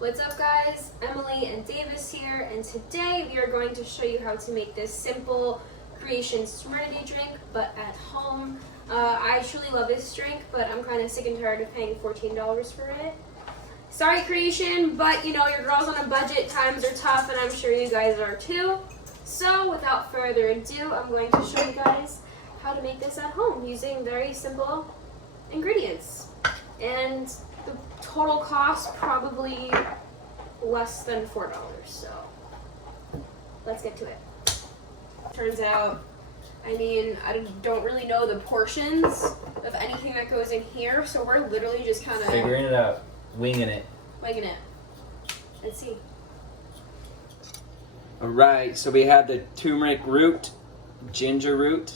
What's up guys, Emily and Davis here, and today we are going to show you how to make this simple Kreation Serenity drink, but at home. I truly love this drink, but I'm kind of sick and tired of paying $14 for it. Sorry Kreation, but you know, your girl's on a budget, times are tough, and I'm sure you guys are too. So without further ado, I'm going to show you guys how to make this at home using very simple ingredients. And the total cost probably less than $4, so let's get to it. Turns out, I mean, I don't really know the portions of anything that goes in here, so we're literally just kind of figuring it out, winging it. Let's see. All right, so we have the turmeric root, ginger root,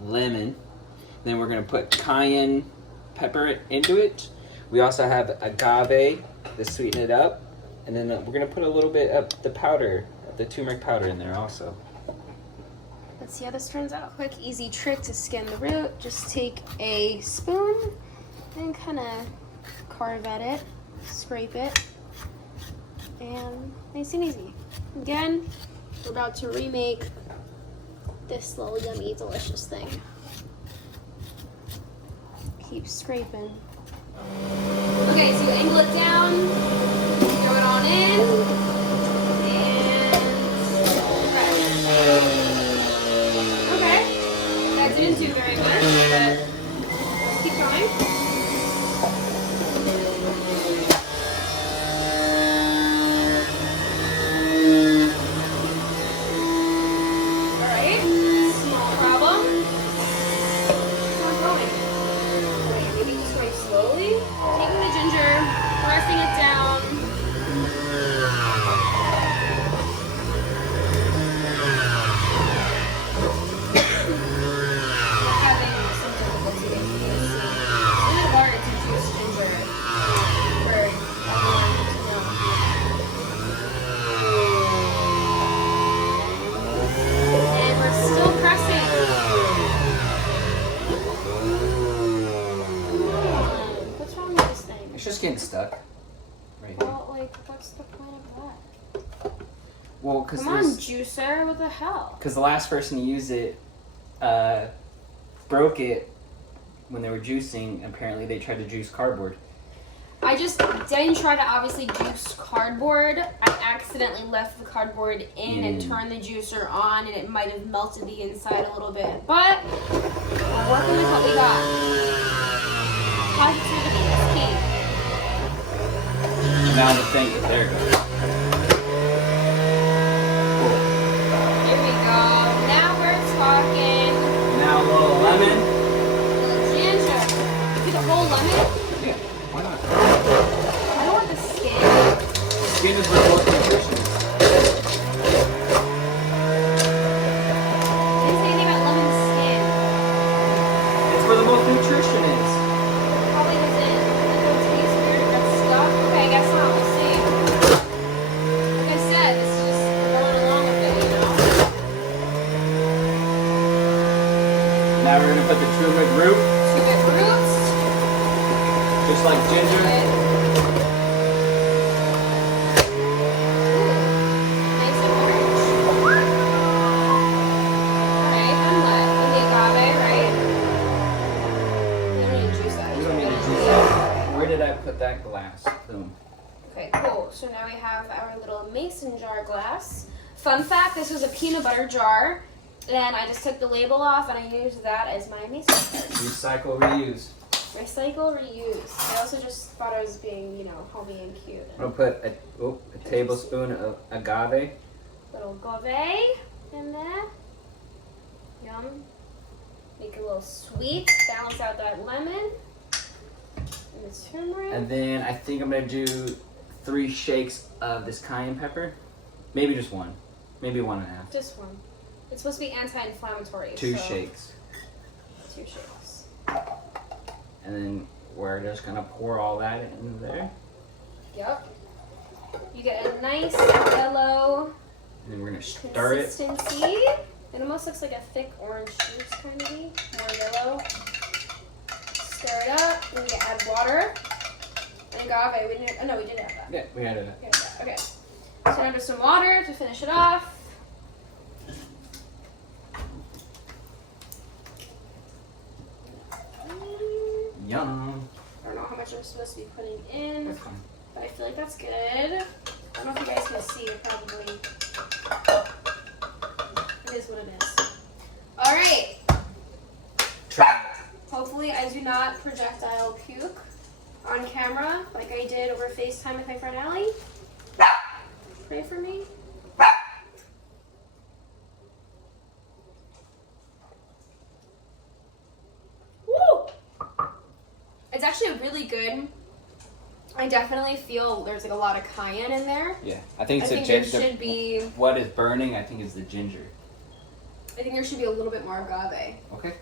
lemon. Then we're gonna put cayenne pepper into it. We also have agave to sweeten it up, and then we're gonna put a little bit of the powder, the turmeric powder in there also. Let's see how this turns out. Quick, easy trick to skim the root. Just take a spoon and kind of carve at it, scrape it, and nice and easy. Again, we're about to remake this little yummy, delicious thing. Keep scraping. Okay, so you angle it down, throw it on in, and press. Okay, that didn't do very much, but let's keep going. Alright, small problem. Keep on going. Wait, maybe just going slowly? Taking the ginger, pressing it down. Having some difficulty making this. It's really hard to juice ginger for everyone to know. And we're still pressing. What's wrong with this thing? It's just getting stuck. Right. Well, like, what's the point of that? Well, because Come on, juicer, what the hell? the last person to use it broke it when they were juicing. Apparently, they tried to juice cardboard. I just didn't try to obviously juice cardboard. I accidentally left the cardboard in and turned the juicer on, and it might have melted the inside a little bit. But we're working with what we got. Positivity is key. Now the thing is there. It goes. Cool. Here we go. Now we're talking. Now a little lemon. A little ginger. Do the whole lemon? Yeah, why not? I don't want the skin. Skin is for most nutritionists. Didn't say anything about lemon skin. It's for the most nutritionists. Probably doesn't. It taste weird. That's stuck. Okay, I guess not. We'll see. Like I said, it's just going along with it, you know? Now we're gonna put the turmeric root, Turmeric roots. just like ginger. Ooh, nice and orange. Alright, then what? And the agave, right? You don't need to juice that. We don't need to juice that. Where did I put that glass? Boom. Okay, cool. So now we have our little mason jar glass. Fun fact, this was a peanut butter jar, and I just took the label off and I used that as my mason jar. Recycle, reuse. Recycle, reuse. I also just thought I was being, you know, homey and cute. I'm gonna put a tablespoon of agave. Little agave in there. Yum. Make it a little sweet. Balance out that lemon. And the turmeric. And then I think I'm gonna do 3 shakes of this cayenne pepper. Maybe just one. Maybe 1.5. Just one. It's supposed to be anti-inflammatory. 2 so shakes. 2 shakes. And then we're just gonna pour all that in there. Yep. You get a nice yellow And then we're gonna stir it. consistency. It almost looks like a thick orange juice kind of, more yellow. Stir it up, then you add water. agave. We didn't. Oh, no, we did have that. Yeah, we had it. We had that. Okay. So now just some water to finish it off. Yum. I don't know how much I'm supposed to be putting in, That's fine. but I feel like that's good. I don't know if you guys can see it, probably. It is what it is. All right. Try. Hopefully I do not projectile puke on camera like I did over FaceTime with my friend Allie. Pray for me. Woo! It's actually really good. I definitely feel there's like a lot of cayenne in there. Yeah, I think I it's think the there ginger. should be. What is burning, I think, is the ginger. I think there should be a little bit more agave. Okay.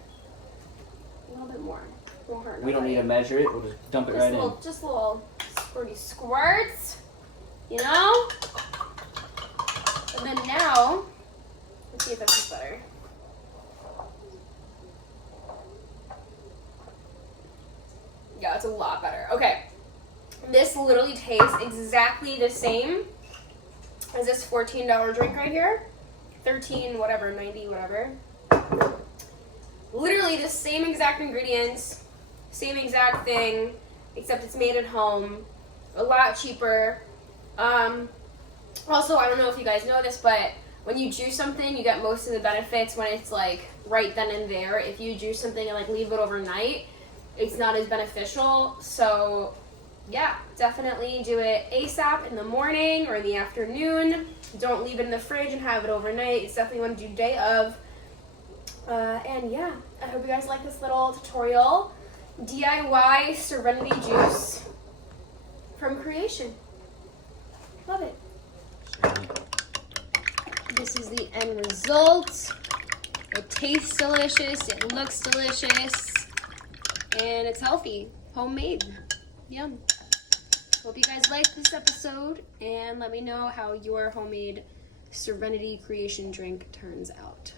A little bit more. Won't hurt We don't need to nobody. measure it. We'll just dump it Just right little, in. just little squirty squirts. You know? And then now, let's see if that's better. Yeah, it's a lot better. Okay. This literally tastes exactly the same as this $14 drink right here. 13 whatever, 90 whatever. Literally the same exact ingredients, same exact thing, except it's made at home, a lot cheaper. Also, I don't know if you guys know this, but when you juice something, you get most of the benefits when it's like right then and there. If you juice something and like leave it overnight, it's not as beneficial. So yeah, definitely do it ASAP in the morning or in the afternoon. Don't leave it in the fridge and have it overnight. It's definitely one to do day of. And yeah, I hope you guys like this little tutorial. DIY Serenity juice from Kreation. Love it. This is the end result. It tastes delicious, it looks delicious, and it's healthy, homemade. Yum. Hope you guys liked this episode, and let me know how your homemade Serenity Kreation drink turns out.